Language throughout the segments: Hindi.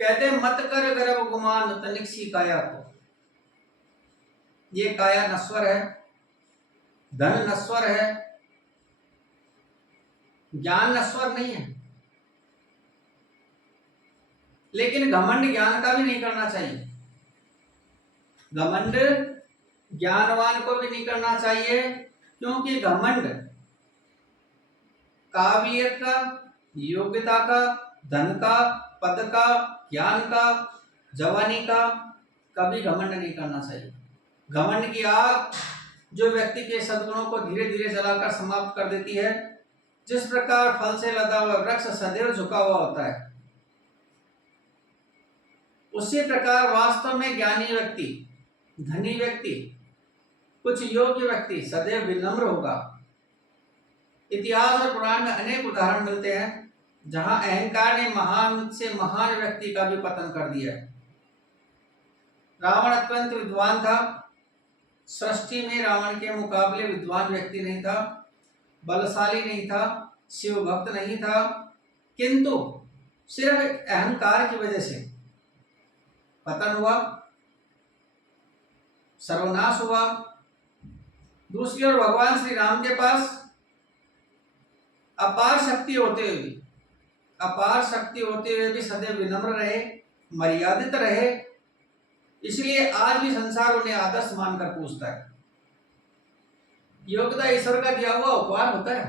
कहते मत कर गर्व गुमान तनिक सी काया को। ये काया नश्वर है, धन नश्वर है, ज्ञान नश्वर नहीं है। लेकिन घमंड ज्ञान का भी नहीं करना चाहिए। घमंड ज्ञानवान को भी नहीं करना चाहिए, क्योंकि घमंड काबिलियत का, योग्यता का, धन का, पद का, ज्ञान का, जवानी का कभी घमंड नहीं करना चाहिए। घमंड की आग जो व्यक्ति के सद्गुणों को धीरे धीरे जलाकर समाप्त कर देती है, जिस प्रकार फल से लदा हुआ वृक्ष सदैव झुका हुआ होता है, उसी प्रकार वास्तव में ज्ञानी व्यक्ति, धनी व्यक्ति, कुछ योग्य व्यक्ति सदैव विनम्र होगा। इतिहास और पुराण में अनेक उदाहरण मिलते हैं जहां अहंकार ने महान से महान व्यक्ति का भी पतन कर दिया है। रावण अत्यंत विद्वान था। सृष्टि में रावण के मुकाबले विद्वान व्यक्ति नहीं था, बलशाली नहीं था, शिव भक्त नहीं था, किंतु सिर्फ अहंकार की वजह से पतन हुआ, सर्वनाश हुआ। दूसरी ओर भगवान श्री राम के पास अपार शक्ति होते हुए भी सदैव विनम्र रहे, मर्यादित रहे। इसलिए आज भी संसार उन्हें आदर्श मानकर पूछता है। योग्यता ईश्वर का दिया हुआ उपहार होता है।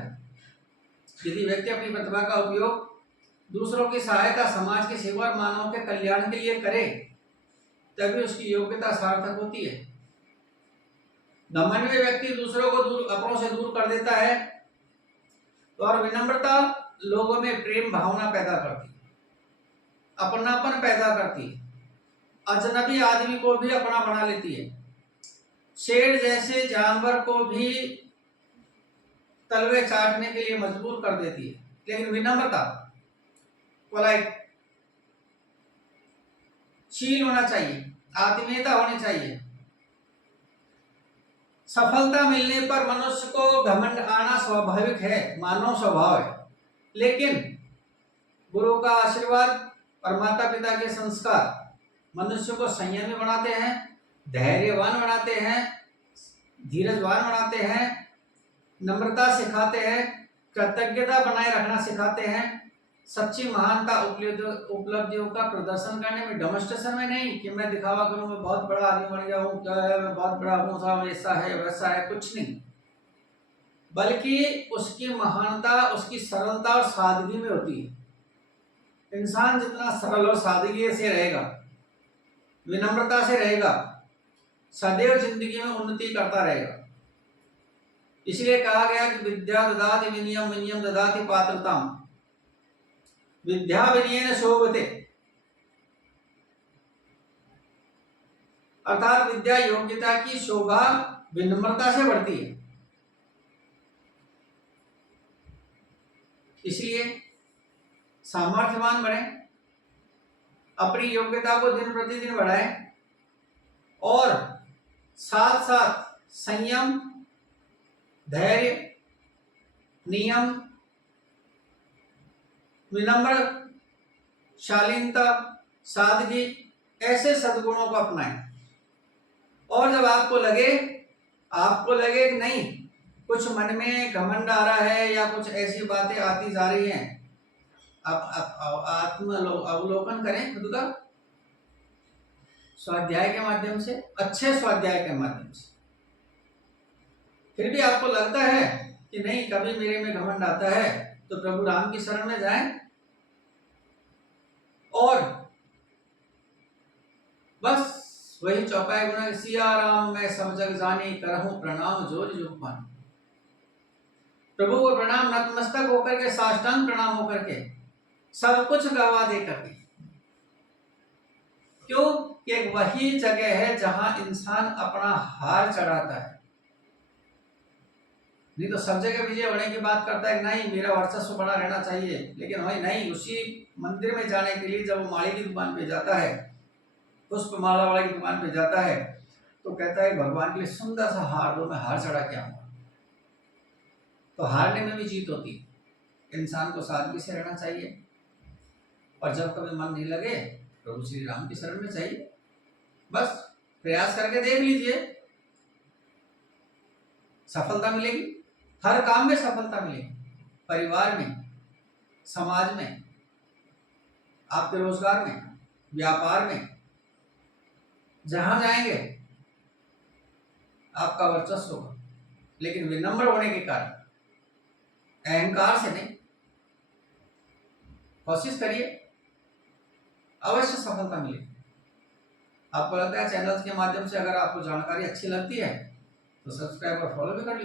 यदि व्यक्ति अपनी प्रतिभा का उपयोग दूसरों की सहायता, समाज की सेवा और मानव के कल्याण के लिए करे, तभी उसकी योग्यता सार्थक होती है। घमंड में व्यक्ति दूसरों को अपनों से दूर कर देता है, और विनम्रता लोगों में प्रेम भावना पैदा करती, अपनापन पैदा करती, अजनबी आदमी को भी अपना बना लेती है। शेर जैसे जानवर को भी तलवे चाटने के लिए मजबूर कर देती है। लेकिन विनम्रता, पोलाइट, शील होना चाहिए, आत्मीयता होनी चाहिए। सफलता मिलने पर मनुष्य को घमंड आना स्वाभाविक है, मानव स्वभाव है। लेकिन गुरु का आशीर्वाद और माता पिता के संस्कार मनुष्य को संयमी बनाते हैं, धैर्यवान बनाते हैं, धीरजवान बनाते हैं, नम्रता सिखाते हैं, कृतज्ञता बनाए रखना सिखाते हैं, सच्ची महानता उपलब्धियों का प्रदर्शन करने में, डेमोन्स्ट्रेशन में नहीं कि मैं दिखावा करूं, मैं बहुत बड़ा आदमी बन गया हूं, क्या है, मैं बहुत बड़ा हूं साहब, ऐसा है वैसा है, कुछ नहीं। बल्कि उसकी महानता उसकी सरलता और सादगी में होती है। इंसान जितना सरल और सादगी से रहेगा, विनम्रता से रहेगा, सदैव जिंदगी में उन्नति करता रहेगा। इसलिए कहा गया कि विद्या ददाति विनयम, विनयम ददाति पात्रताम, विद्या विनयेन शोभते। अर्थात विद्या योग्यता की शोभा विनम्रता से बढ़ती है। इसलिए सामर्थ्यवान बने, अपनी योग्यता को दिन प्रतिदिन बढ़ाएं, और साथ साथ संयम, धैर्य, नियम, विनम्र, शालीनता, सादगी, ऐसे सद्गुणों को अपनाएं। और जब आपको लगे कि नहीं, कुछ मन में घमंड आ रहा है या कुछ ऐसी बातें आती जा रही हैं, आप आत्म अवलोकन करें खुद का, स्वाध्याय के माध्यम से, अच्छे स्वाध्याय के माध्यम से। फिर भी आपको लगता है कि नहीं, कभी मेरे में घमंड आता है, तो प्रभु राम की शरण में जाएं और बस वही चौपाई गुना, सिया राम मैं सब जग जानी, करहूं प्रणाम जोर जुग पानी। प्रभु को प्रणाम, नतमस्तक होकर के, साष्टांग प्रणाम होकर के, सब कुछ गवा दे करके। क्यों? कि एक वही जगह है जहां इंसान अपना हार चढ़ाता है। नहीं तो सब जगह विजय होने की बात करता है, नहीं मेरा वर्चस्व बना रहना चाहिए। लेकिन वही नहीं, उसी मंदिर में जाने के लिए जब वो माली की दुकान पे जाता है, पुष्प माला वाले की दुकान पे जाता है, तो कहता है भगवान के लिए सुंदर सा हार दो, मैं हार चढ़ा के आऊंगा। तो हारने में भी जीत होती है। इंसान को सादगी से रहना चाहिए, और जब कभी मन नहीं लगे प्रभु श्री राम की शरण में चाहिए। बस प्रयास करके देख लीजिए, सफलता मिलेगी। हर काम में सफलता मिलेगी, परिवार में, समाज में, आपके रोजगार में, व्यापार में, जहां जाएंगे आपका वर्चस्व होगा। लेकिन विनम्र होने के कारण, अहंकार से नहीं, कोशिश करिए, अवश्य सफलता मिलेगी। आपको लगता है चैनल के माध्यम से अगर आपको जानकारी अच्छी लगती है तो सब्सक्राइब और फॉलो भी कर लीजिए।